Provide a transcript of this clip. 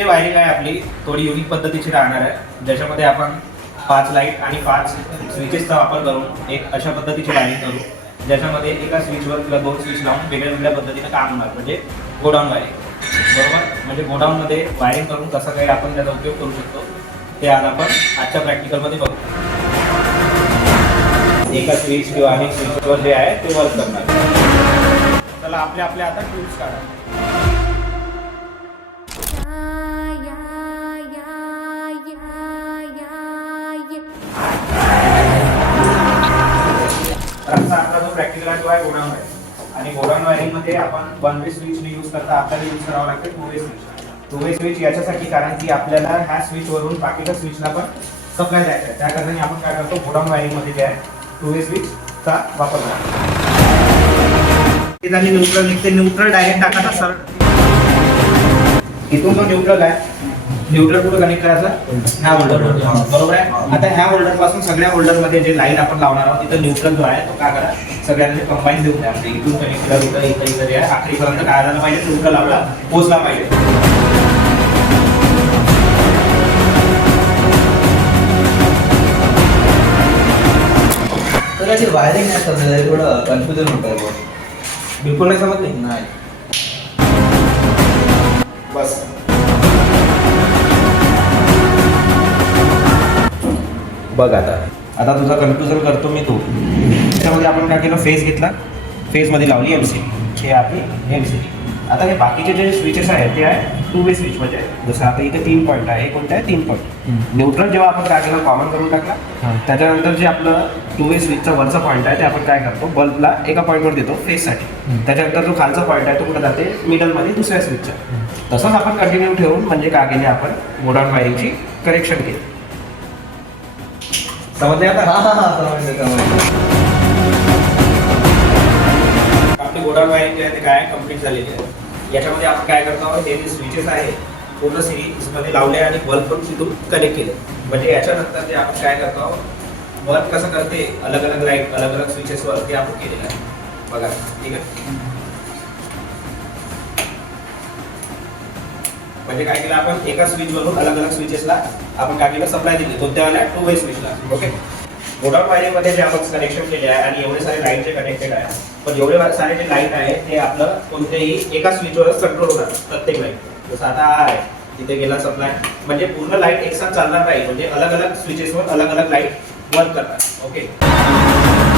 Wiring आहे आपली. थोडी युनिक पद्धतीची राहणार आहे. ज्याच्यामध्ये आपण पाच लाइट आणि पाच स्विचेसचा वापर करून एक अशा पद्धतीची वायरिंग करू. ज्याच्यामध्ये एका स्विचवर किंवा दोन स्विच लावून वेगळ्या वेगळ्या पद्धतीने काम होणार म्हणजे गोडाऊन वायरिंग बरोबर? म्हणजे गोडाऊनमध्ये वायरिंग करून कसं काही आपण त्याचा उपयोग करू शकतो ते आज आपण आजच्या प्रॅक्टिकलमध्ये बघू. एका स्विच किंवा अनेक स्विचवर जे आहे ते वर्क करणार. चला आपल्या आपल्या आता टूल्स काढा. आपला जो गोडाऊन वायरिंग आणि गोडाऊन वायरिंगमध्ये आपण वन वे स्विच यूज करता आपल्याला यूज करावं लागते two way switch two way switch याच्यासाठी कारण की आपल्याला ह्या स्विच वरून बाकीच्या स्विचला पण सप्लाय द्यायचा आहे. त्या कारणाने आपण काय करतो गोडाऊन वायरिंगमध्ये जे आहे टू वे स्विचचा वापर करतो न्यूट्रल निघते न्यूट्रल डायरेक्ट टाकायचा सरळ. इथून तो न्यूट्रल आहे. न्यूट्रल कुठं कनेक्ट करायचा? ह्या होल्डर बरोबर आहे? आता ह्या होल्डरपासून सगळ्या होल्डरमध्ये जे लाइट आपण लावणार आहोत तिथं न्यूट्रल जो आहे तो काय करा? सगळ्यांनी कंबाईन देऊन द्या. म्हणजे इथून कनेक्ट केला इथं इथं इथं जे आहे आखरीपर्यंत काय झालं पाहिजे न्यूट्रल लावला पोचला पाहिजे. वायरिंग नाही समजलं थोडं कन्फ्युजन होत आहे. बिलकुल नाही समजले नाही. बस. बघ आता. आता तुझा कन्फ्युजन करतो मी तू. त्याच्यामध्ये आपण काय केलं? फेज घेतला. फेजमध्ये लावली एम सी हे आपली एम सी आता हे बाकीचे जे स्विचेस आहेत ते आहे टू वे स्विच म्हणजे जसं आता इथे तीन पॉईंट आहे. हे कोणते आहे? तीन पॉईंट न्यूट्रल जेव्हा आपण काय केलं? कॉमन करून टाकला. त्याच्यानंतर जे आपलं टू वे स्विचचा वरचा पॉईंट आहे ते आपण काय करतो? बल्बला एका पॉईंटवर देतो हम्म. त्याच्यानंतर जो खालचा पॉईंट आहे तो कुठे जाते? मिडलमध्ये दुसऱ्या स्विचच्या तसंच आपण कंटिन्यू ठेवून म्हणजे काय केले आपण? मोडर्न वायरिंगची करेक्शन केली. समजले आता? हा हा हा समजलं समजलं. आपली गोडाऊन वायरिंग जे आहे ते काय कंप्लीट झालेली आहे. याच्यामध्ये आपण काय करतो आहोत हे जे स्विचेस आहे पूर्ण सिरीजमध्ये लावले आणि बल्ब पण तिथून कनेक्ट केले. म्हणजे याच्यानंतर ते आपण काय करतो आहोत बल्ब कसं करते अलग अलग लाइट अलग अलग स्विचेसवर ते आपण केलेलं आहे. बघा ठीक आहे? म्हणजे काय केलं आपण? एका स्विच वरून अलग अलग स्विचेसला आपण काय केलं? सप्लाय दिली. कोणत्या वाल्या टू वे स्विचला ओके गोडाऊन वायरिंगमध्ये जे आपण कनेक्शन केले आहे आणि एवढे सारे लाइट जे कनेक्टेड आहे पण एवढे सारे जे लाइट आहे ते आपलं कोणत्याही एका स्विचवरच कंट्रोल होणार प्रत्येक लाइट जसं आता हा आहे तिथे गेला सप्लाय म्हणजे पूर्ण लाइट एकसाथ चालणार नाही म्हणजे अलग अलग स्विचेसवर अलग अलग लाइट वर्क करतात ओके